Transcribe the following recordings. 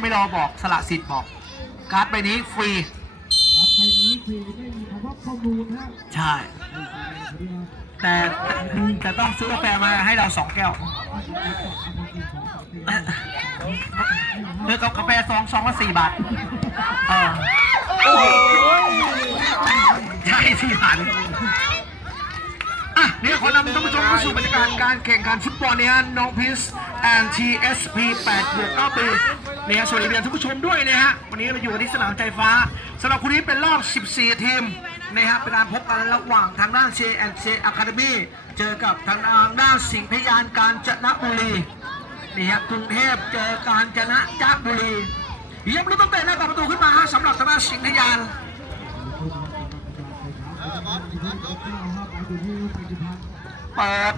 ไม่รอบอกสละสิทธิ์บอก การ์ดใบนี้ฟรี รับไปนี้ฟรีไม่มีคำว่าข้อมูลนะใช่ แต่แต่ต้องซื้อกาแฟมาให้เราสองแก้วเลือกกาแฟซองซองละสี่บาทเออใช่สี่บาทอะเนี่ย ขอนำท่านผู้ชมเข้าสู่บรรยากาศการแข่งขันฟุตบอลเนี่ยฮะน้องพิสแอนทีเอสพีแปดบวกเก้าปีเนี่ยสวัสดีท่านผู้ชมด้วยนะฮะวันนี้เราอยู่กันที่สนามใจฟ้าสำหรับคู่นี้เป็นรอบ 14 ทีมนะฮะเป็นการพบกันระหว่างทางด้าน j j Academy เจอกับทางด้านสิงห์พยานการจนบุรีนี่ฮะกรุงเทพเจอการจนะจับุรีเยี่ยมรู้ตั้งแต่แรกประตูขึ้นมาฮะสำหรับทางด้านสิงห์พยาน เปิด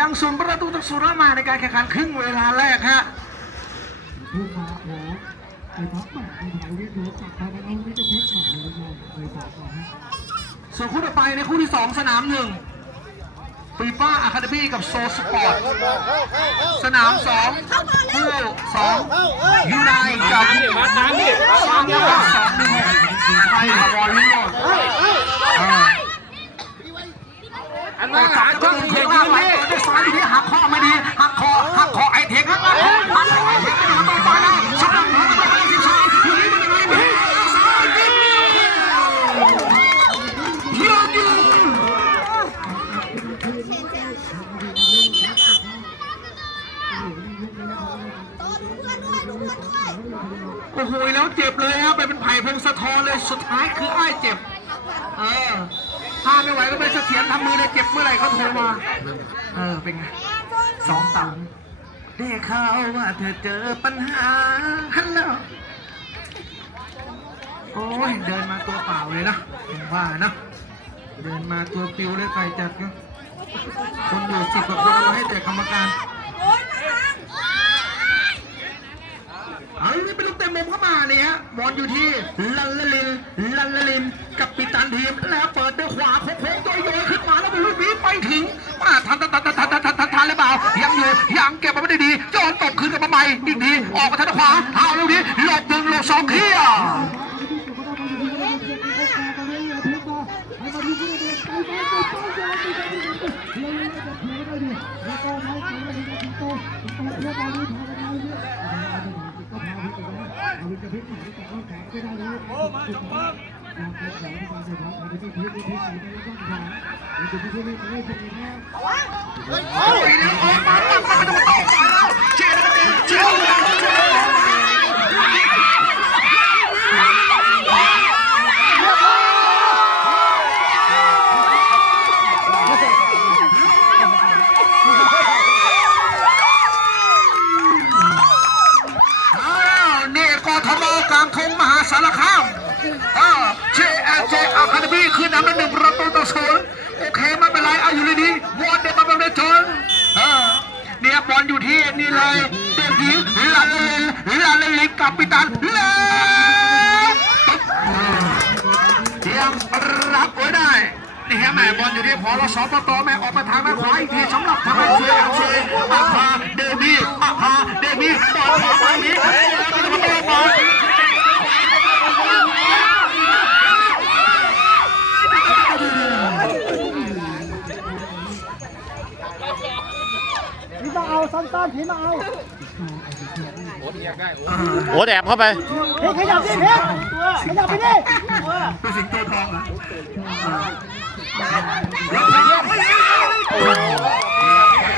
ยังศูนย์ประตูต่อศูนย์มาในการแข่งขันครึ่งเวลาแรกฮะ ผู้มาของไอ้พักแปดในไทยเรียกรู้จักภายในเอาไม่จะเพชรขาดเลยนะเคยบอกก่อนนะส่วนคู่ต่อไปในคู่ที่สองสนามหนึ่งปีป้าอะคาเดมี่กับโซสปอร์ต สนามสองคู่สองยูไนกับสามยาสองหนึ่งไทยกับบอลลูนอันนั้นสายก็คือล่างไหลเปิดด้วยซ้ายดีหักข้อไม่ดีหักคอหักคอไอเทคหักคอหักคอไอเทคไม่ดีต่อไปนะสนามสองไปสิบสามอยู่นี่มันยังไงซ้ายยิงยิงยิง โอ้โหแล้วเจ็บเลยครับไปเป็นไผ่พงศธรเลย สุดท้ายคืออ้ายเจ็บ เออ ถ้าไม่ไหวก็ไปเสถียรทำมือเลยเจ็บเมื่อไหร่เขาโทรมา เออ เป็นไงสองตังค์ได้ข่าวว่าเธอเจอปัญหาฮัลโหลโอ้ยเดินมาตัวเปล่าเลยนะผมว่านะเดินมาตัวปิวเลยไก่จัดนะคนอยู่สิบกว่าคนเอามาให้แต่กรรมการเอาลูกนี้เป็นลูกเตะมุมเข้ามาเนี่ยฮะบอลอยู่ที่ลันละลินลันละลิน กับปิตันทีมแล้วเปิดด้วยขวาโค้งตัวโยนขึ้นมาแล้วลูกนี้ไปถึงมาทันทันทันทันทันทันทันทันหรือเปล่ายังอยู่ยังเก็บมาไม่ได้ดีโยนตกคืนกลับมาใหม่อีกทีออกมาทางขวาเอาลูกนี้หลบหนึ่งหลบสองเคลียร์โอ้ยแล้วางโค้งแสงทางเสร็จแล้วไปที่พื้นที่พื้นที่ในกล้องขวาในจุดที่นี่ไม่ได้เป็นยังไงโอ้ยแล้วออกมาแล้วมาดูเจ๊นะเจ๊เจ๊ นำเป็นหนึ่งประตูต่อศูนย์โอเคไม่เป็นไรเอาอยู่ดีๆวอนเด็กมาเป็นเลยชนเนี่ยบอลอยู่ที่นี่เลยเด็กหญิงลาลาลินลาเลาลินกับปิตันแล้วตุ๊บเตรียมรับไว้ได้นี่ฮะแม่บอลอยู่ที่พอรสปตแม่ออกมาทางด้านขวาอีกทีสำหรับทางด้านเชียร์เชียร์อาฮาเดมี่อาฮาเดมี่บอลขวาไปนี้แล้วก็จะมาบอล อนผีมาเอาโอ้แอบเข้าไปเฮ้ยขยับดิเพชรขยับไปดิเป็นสิงโตทองเหรอ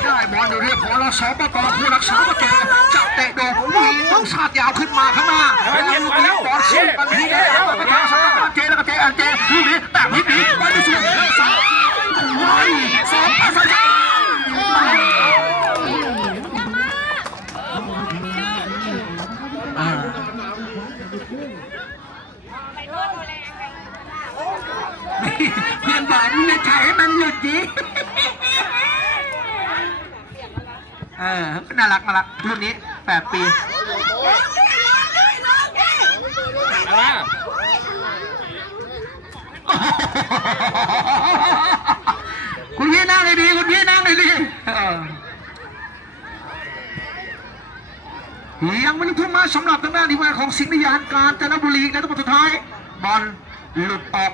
ได้บอลอยู่ที่พอรสปตผู้รักษาประตูจะเตะโดนมีต้องสาดยาวขึ้นมาข้างหน้าเป็นลูกนี้บอลสู้กันทีเดียวไปทางสำนักเจแล้วก็เจอันเจลูกนี้แบบนี้ดีบอลที่สุดสองไว้สองอาศัย เพื่อนบอกมึงจะใช้ให้มันหลุดริงเออน่ารักน่ารักรุ่นนี้แปดปีอะไรคุณพี่นั่งเลยดี คุณพี่นั่งเลยดีเออยังไม่ลุกขึ้นมาสำหรับทางด้านทีมงานของสิงห์ยานการจนบุรีในตัวสุดท้ายบอลหลุดออก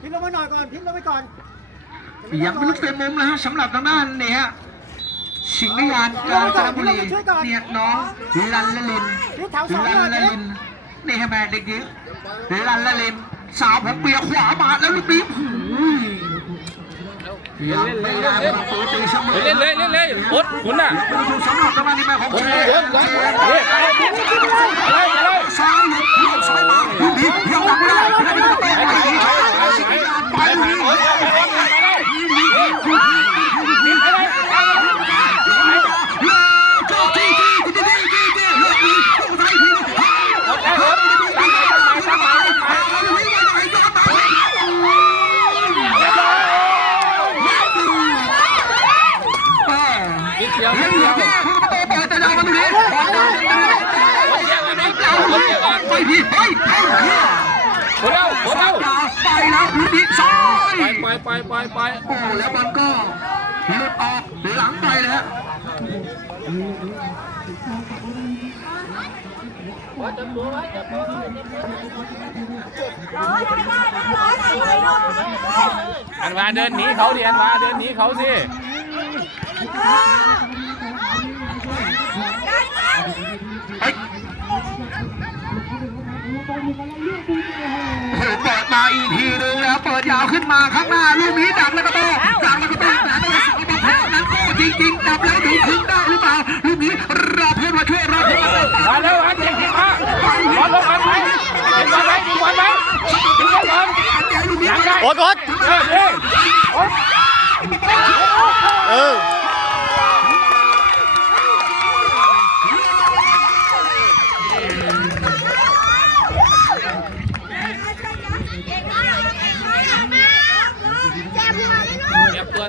พิมพ์ลงมาหน่อยก่อนพิมพ์ลงไปก่อนยังไม่ลุกเต็มมุมนะฮะสำหรับทางด้านเนี่ยฮะสิงห์ยานการจนบุรีเนี่ยน้องลันละลินลันละลินนี่ให้แม่เด็กหญิงลันละลินสาวผมเปียขวามาแล้วลูกนี้โเล่นเล่นเล่นเลยอดขุนอะดูสำหรับปรมาณนี้มาของเชียร์ หมดแล้วไปไปไปไปไปแล้วบอลก็หลุดออกหลังไปเลยฮะอันวาเดินหนีเขาดิอันวาเดินหนีเขาสิ เฮ้ยโอ้โห เปิดมาอีกทีนึงแล้วเปิดยาวขึ้นมาข้างหน้าลูกนี้ดักแล้วก็โตดักแล้วก็โตแต่ไม่ได้สองประเภทนั้นโอ้จริงๆดับแล้วถึงถึงได้หรือเปล่าลูกนี้รอเพื่อนมาช่วยรอเพื่อนมาช่วยมาแล้วอันเจ็บที่มาบอลลงไปไหมยิงบอลไหมยิงบอลไหมยิงบอลก่อนหลังได้โอ๊ตโอ๊ต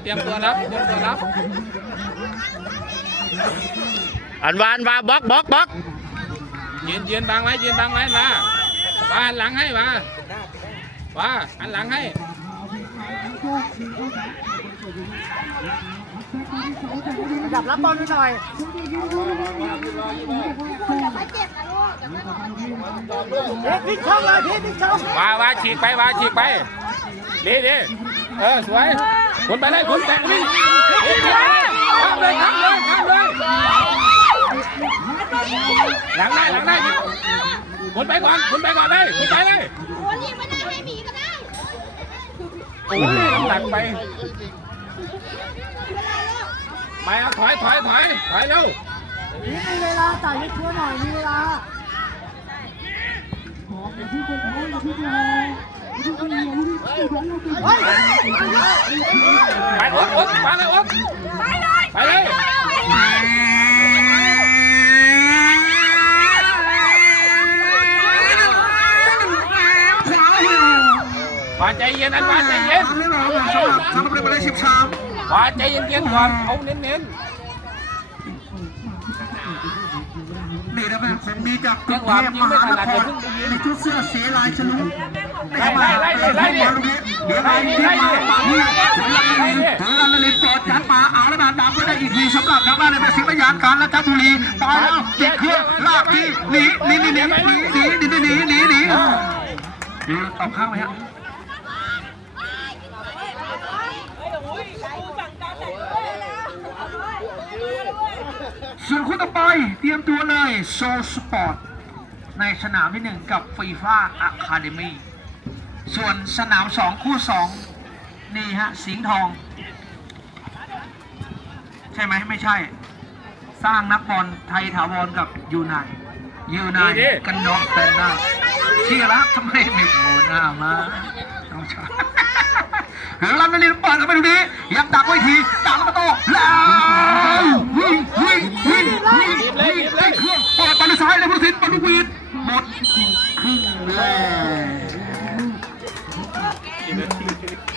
รียมตัวเตรียมตัวรับเตรียมตัวรับอันวานวาบล็อกบล็อกบล็อกยืนยืนบังไว้ยืนบังไว้มามาหันหลังให้มามาหันหลังให้ดับรับบอลไปหน่อยเอ๊ะพลิกช่องเลยพี่พลิกช่องวาวาฉีกไปวาฉีกไปดีดี เออสวยขนไปได้ขนแตะวิ่งข้ามเลยข้ามเลยข้ามเลยหลังได้หลังได้ขนไปก่อนขนไปก่อนไลยขนไปเลยวันนี้ไม่ได้ให้หมีก็ได้โอ้ยหลังไปไปเอาถอยถอยถอยถอยเร็วนี่มีเวลาต่ายเล็กชั่วหน่อยมีเวลาอเป็ที่เป็นขอที่เป็น ไปโอ๊ตโอ๊ตมาเลยโอ๊ตไปเลยขวาเหี่ยวมาใจเย็นอันมาใจเย็นทำได้หรอสำหรับสำหรับเรื่องสิบสามมาใจเย็นๆก่อนเอาเน้น นี่นะแม่ผมมีจากกรุงเทพมหานครในชุดเสื้อสีลายฉลุนี่ครับมาเดี๋ยวไล่ที่มามาที่ถึงลานลินถึงลานลินปลดยัดมาเอาแล้วมาดับไว้ได้อีกทีสำหรับทางด้านในเป็นสิงห์ยานการและจันทบุรีตายแล้วติดเครื่องลากที่หนีหนีหนีหนีหนีหนีหนีหนีหนีหนีตอบข้างไหมฮะ ส่วน คู่ต่อไปเตรียมตัวเลยโซสปอร์ตในสนามที่หนึ่งกับฟีฟ่าอะคาเดมีส่วนสนามสองคู่สองนี่ฮะสิงห์ทอง ใช่ไหมไม่ใช่ สร้างนักบอลไทยถาวรกับยูไนยูไนกันน็อกเป็นหน้าๆเชียร์แล้วทำไมไม่โผล่หน้ามาน้องชาย รับแลีเปิดกันไปดูดียังดักไว้ทีดักแล้วประตูแล้ววิ่งวิ่งวิ่งวิ่งวิ่งได้เครื่องเปิดบอลซ้ายเลยพุทธินบอลลูกวีดหมดครึ่งแรก